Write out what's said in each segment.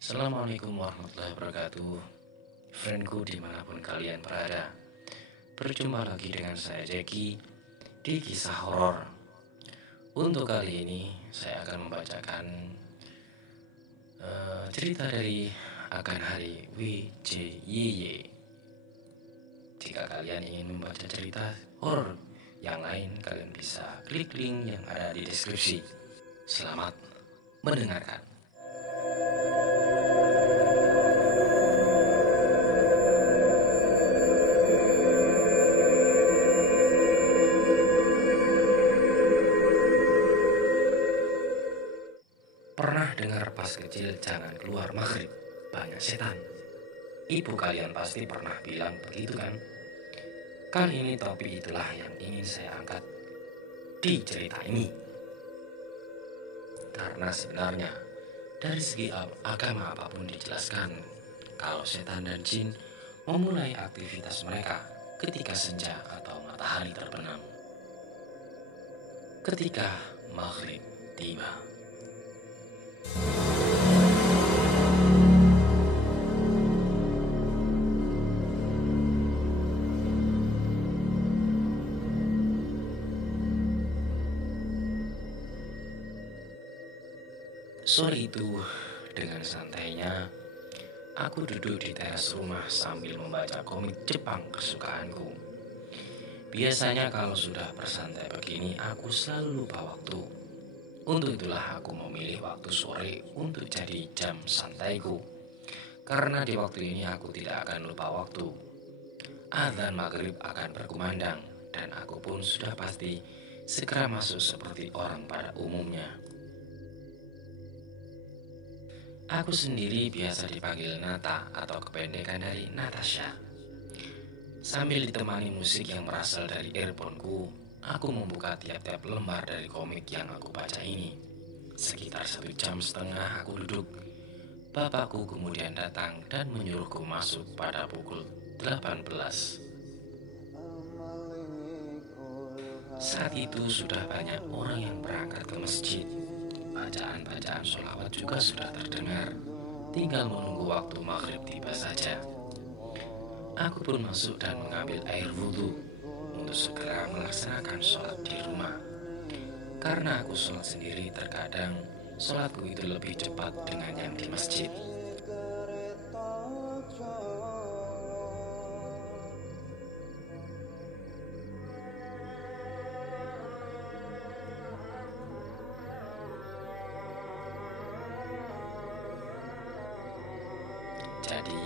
Assalamualaikum warahmatullahi wabarakatuh. Friendku dimanapun kalian berada, berjumpa lagi dengan saya Jackie di kisah horor. Untuk kali ini saya akan membacakan cerita dari Akan Hari WJYY. Jika kalian ingin membaca cerita horor yang lain, kalian bisa klik link yang ada di deskripsi. Selamat mendengarkan. Pernah dengar pas kecil jangan keluar maghrib, banyak setan? Ibu kalian pasti pernah bilang begitu kan? Kali ini topik itulah yang ingin saya angkat di cerita ini. Karena sebenarnya dari segi agama apapun dijelaskan kalau setan dan jin memulai aktivitas mereka ketika senja atau matahari terbenam. Ketika maghrib tiba. Sore itu, dengan santainya, aku duduk di teras rumah sambil membaca komik Jepang kesukaanku. Biasanya kalau sudah bersantai begini, aku selalu lupa waktu. Untuk itulah aku memilih waktu sore untuk jadi jam santaiku. Karena di waktu ini aku tidak akan lupa waktu. Adzan maghrib akan berkumandang, dan aku pun sudah pasti segera masuk seperti orang pada umumnya. Aku sendiri biasa dipanggil Nata atau kependekan dari Natasha. Sambil ditemani musik yang berasal dari earphone-ku, aku membuka tiap-tiap lembar dari komik yang aku baca ini. Sekitar 1,5 jam aku duduk. Bapakku kemudian datang dan menyuruhku masuk pada pukul 18. Saat itu sudah banyak orang yang berangkat ke masjid. Bacaan-bacaan sholawat juga sudah terdengar. Tinggal menunggu waktu maghrib tiba saja. Aku pun masuk dan mengambil air wudhu untuk segera melaksanakan sholat di rumah. Karena aku sholat sendiri, terkadang sholatku itu lebih cepat dengan yang di masjid. Jadi,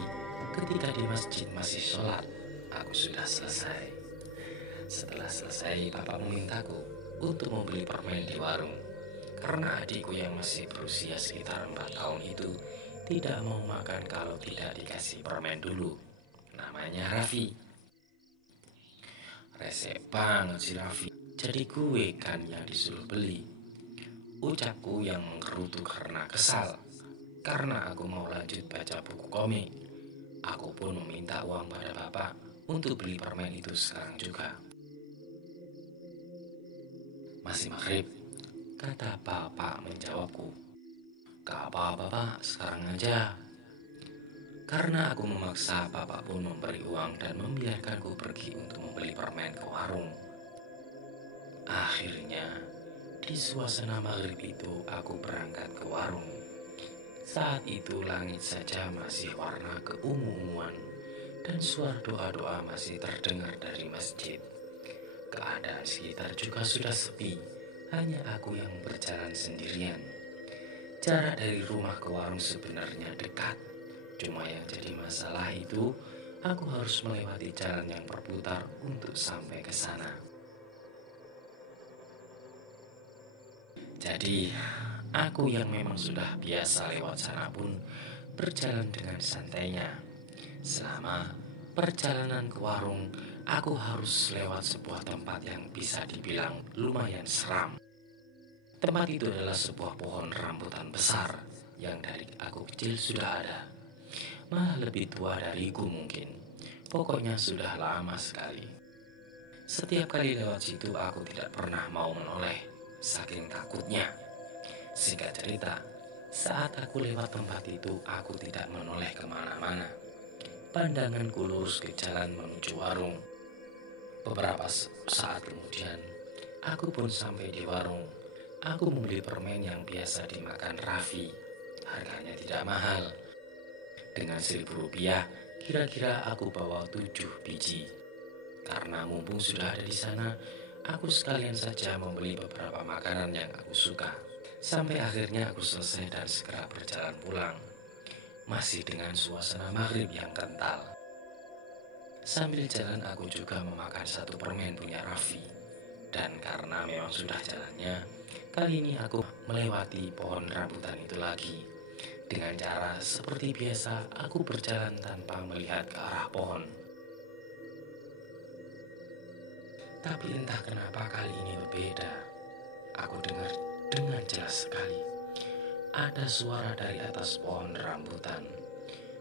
ketika di masjid masih sholat, aku sudah selesai. Setelah selesai, bapak memintaku untuk membeli permen di warung. Karena adikku yang masih berusia sekitar 4 tahun itu tidak mau makan kalau tidak dikasih permen dulu. Namanya Raffi. Resep banget si Raffi. Jadi gue kan yang disuruh beli. Ucapku yang menggerutu karena kesal. Karena aku mau lanjut baca buku komik. Aku pun meminta uang pada bapak untuk beli permen itu sekarang juga. Masih maghrib, kata bapak menjawabku. Gak apa-apa pak, sekarang aja. Karena aku memaksa, bapak pun memberi uang dan membiarkanku pergi untuk membeli permen ke warung. Akhirnya, di suasana maghrib itu aku berangkat ke warung. Saat itu langit saja masih warna keunguan dan suara doa-doa masih terdengar dari masjid. Keadaan sekitar juga sudah sepi, hanya aku yang berjalan sendirian. Jarak dari rumah ke warung sebenarnya dekat, cuma yang jadi masalah itu aku harus melewati jalan yang berputar untuk sampai ke sana. Jadi, aku yang memang sudah biasa lewat sana pun berjalan dengan santainya. Selama perjalanan ke warung, aku harus lewat sebuah tempat yang bisa dibilang lumayan seram. Tempat itu adalah sebuah pohon rambutan besar yang dari aku kecil sudah ada. Malah lebih tua dariku mungkin. Pokoknya sudah lama sekali. Setiap kali lewat situ aku tidak pernah mau menoleh, saking takutnya. Singkat cerita, Saat aku lewat tempat itu, aku tidak menoleh kemana-mana. Pandanganku lurus ke jalan menuju warung. Beberapa saat kemudian, aku pun sampai di warung. Aku membeli permen yang biasa dimakan Raffi. Harganya tidak mahal. Dengan Rp1.000, kira-kira aku bawa 7 biji. Karena mumpung sudah ada di sana, aku sekalian saja membeli beberapa makanan yang aku suka. Sampai akhirnya aku selesai dan segera berjalan pulang. Masih dengan suasana maghrib yang kental. Sambil jalan aku juga memakan satu permen punya Raffi. Dan karena memang sudah jalannya, kali ini aku melewati pohon rambutan itu lagi. Dengan cara seperti biasa, aku berjalan tanpa melihat ke arah pohon. Tapi entah kenapa kali ini berbeda. Aku dengar dengan jelas sekali. Ada suara dari atas pohon rambutan.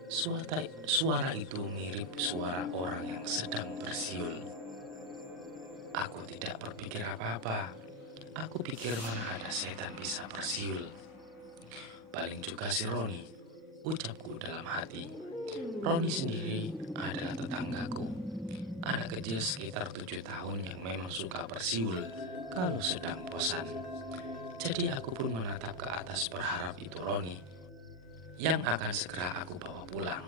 Suara itu mirip suara orang yang sedang bersiul. Aku tidak berpikir apa-apa. Aku pikir mana ada setan bisa bersiul. Paling juga si Roni, ucapku dalam hati. Roni sendiri adalah tetanggaku. Anak kecil sekitar 7 tahun yang memang suka bersiul kalau sedang bosan. Jadi aku pun menatap ke atas berharap itu Roni yang akan segera aku bawa pulang.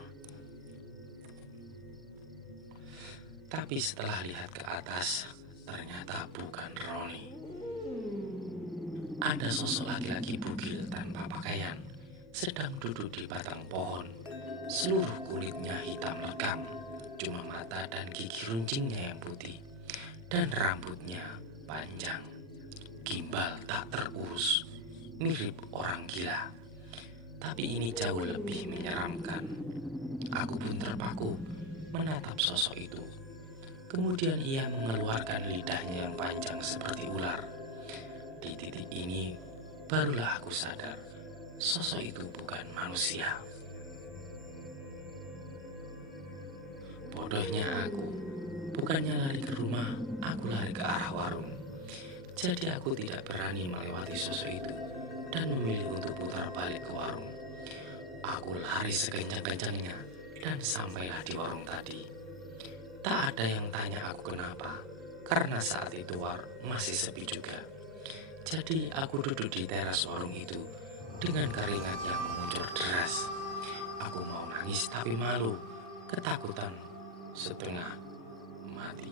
Tapi setelah lihat ke atas, ternyata bukan Roni. Ada sosok laki-laki bugil tanpa pakaian sedang duduk di batang pohon. Seluruh kulitnya hitam legam, cuma mata dan gigi runcingnya yang putih, dan rambutnya panjang, gimbal tak terurus, mirip orang gila. Tapi ini jauh lebih menyeramkan. Aku pun terpaku menatap sosok itu. Kemudian ia mengeluarkan lidahnya yang panjang seperti ular. Di titik ini barulah aku sadar sosok itu bukan manusia. Bodohnya aku, bukannya lari ke rumah, aku lari ke arah warung. Jadi aku tidak berani melewati sosok itu dan memilih untuk putar balik ke warung. Aku lari sekencang-kencangnya dan sampailah di warung tadi. Tak ada yang tanya aku kenapa, karena saat itu warung masih sepi juga. Jadi aku duduk di teras warung itu dengan keringat yang mengucur deras. Aku mau nangis tapi malu, ketakutan, setengah mati.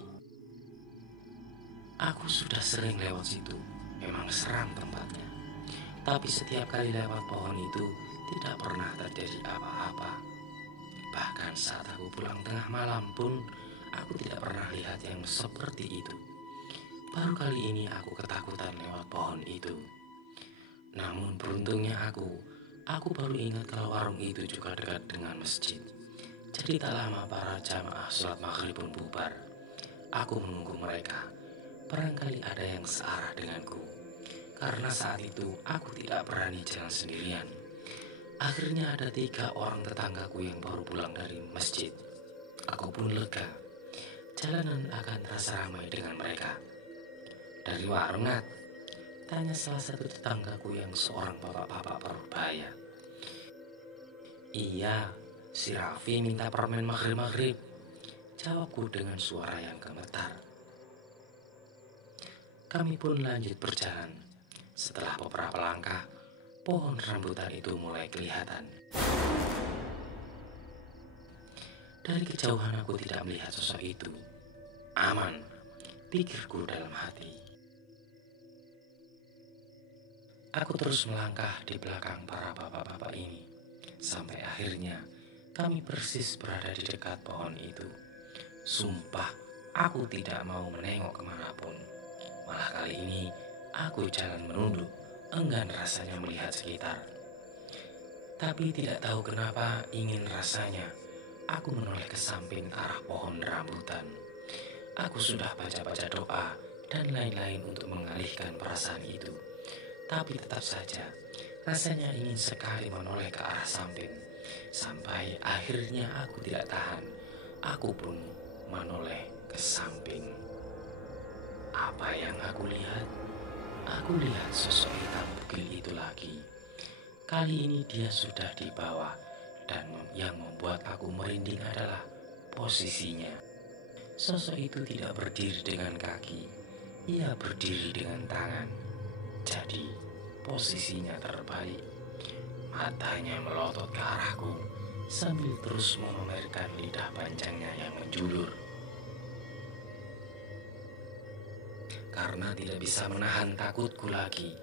Aku sudah sering lewat situ, memang seram tempatnya. Tapi setiap kali lewat pohon itu tidak pernah terjadi apa-apa. Bahkan saat aku pulang tengah malam pun aku tidak pernah lihat yang seperti itu. Baru kali ini aku ketakutan lewat pohon itu. Namun beruntungnya aku baru ingat kalau warung itu juga dekat dengan masjid. Jadi tak lama para jamaah sholat maghrib pun bubar. Aku menunggu mereka. Barangkali ada yang searah denganku. Karena saat itu aku tidak berani jalan sendirian. Akhirnya ada 3 orang tetanggaku yang baru pulang dari masjid. Aku pun lega. Jalanan akan terasa ramai dengan mereka. Dari warung, Nat? Tanya salah satu tetanggaku yang seorang bapak-bapak berbahaya. Iya, si Raffi minta permen maghrib-maghrib, jawabku dengan suara yang gemetar. Kami pun lanjut berjalan. Setelah beberapa langkah, pohon rambutan itu mulai kelihatan. Dari kejauhan aku tidak melihat sosok itu. Aman, pikirku dalam hati. Aku terus melangkah di belakang para bapak-bapak ini. Sampai akhirnya kami persis berada di dekat pohon itu. Sumpah, aku tidak mau menengok kemanapun. Malah kali ini aku jalan menunduk, enggan rasanya melihat sekitar. Tapi tidak tahu kenapa ingin rasanya aku menoleh ke samping arah pohon rambutan. Aku sudah baca-baca doa dan lain-lain untuk mengalihkan perasaan itu. Tapi tetap saja, rasanya ingin sekali menoleh ke arah samping. Sampai akhirnya aku tidak tahan. Aku pun menoleh ke samping. Apa yang aku lihat? Aku lihat sosok hitam bugil itu lagi. Kali ini dia sudah di bawah, dan yang membuat aku merinding adalah posisinya. Sosok itu tidak berdiri dengan kaki, ia berdiri dengan tangan. Jadi posisinya terbalik. Matanya melotot ke arahku sambil terus memamerkan lidah panjangnya yang menjulur. Karena tidak bisa menahan takutku lagi,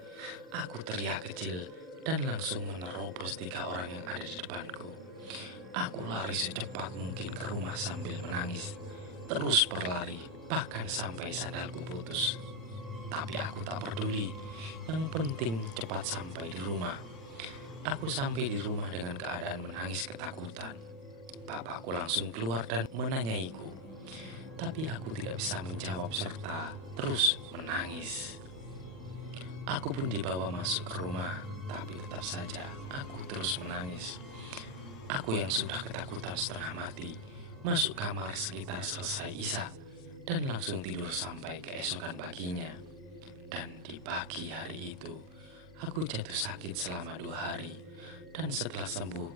aku teriak kecil dan langsung menerobos 3 orang yang ada di depanku. Aku lari secepat mungkin ke rumah sambil menangis, terus berlari bahkan sampai sandalku putus. Tapi aku tak peduli, yang penting cepat sampai di rumah. Aku sampai di rumah dengan keadaan menangis ketakutan. Bapakku langsung keluar dan menanyaiku, tapi aku tidak bisa menjawab serta terus menangis. Aku pun dibawa masuk ke rumah, tapi tetap saja aku terus menangis. Aku yang sudah ketakutan setengah mati, masuk kamar sekitar selesai isya dan langsung tidur sampai keesokan paginya. Dan di pagi hari itu, aku jatuh sakit selama 2 hari. Dan setelah sembuh,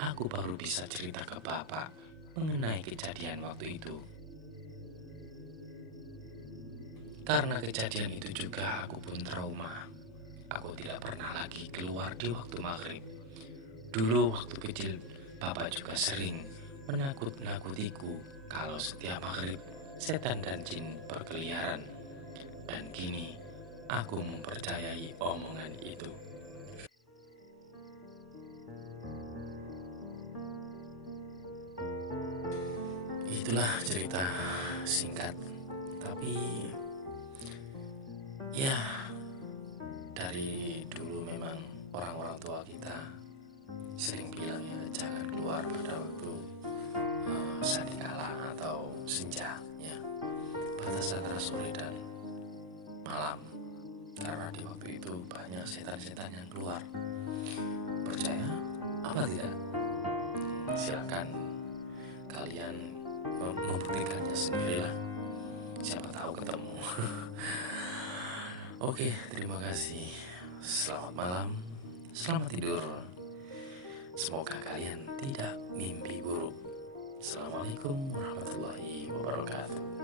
aku baru bisa cerita ke bapak mengenai kejadian waktu itu. Karena kejadian itu juga aku pun trauma. Aku tidak pernah lagi keluar di waktu maghrib. Dulu waktu kecil, bapak juga sering menakut-nakutiku kalau setiap maghrib setan dan jin berkeliaran. Dan kini aku mempercayai omongan itu. Itulah cerita singkat, tapi ya dari dulu memang orang-orang tua kita sering bilang ya jangan keluar pada waktu sandikala atau senja, ya batas antara sore dan malam, karena di waktu itu banyak setan-setan yang keluar. Percaya apa tidak? Silakan kalian membuktikannya sendirilah. Siapa tahu ketemu. Oke, terima kasih. Selamat malam, selamat tidur. Semoga kalian tidak mimpi buruk. Assalamualaikum warahmatullahi wabarakatuh.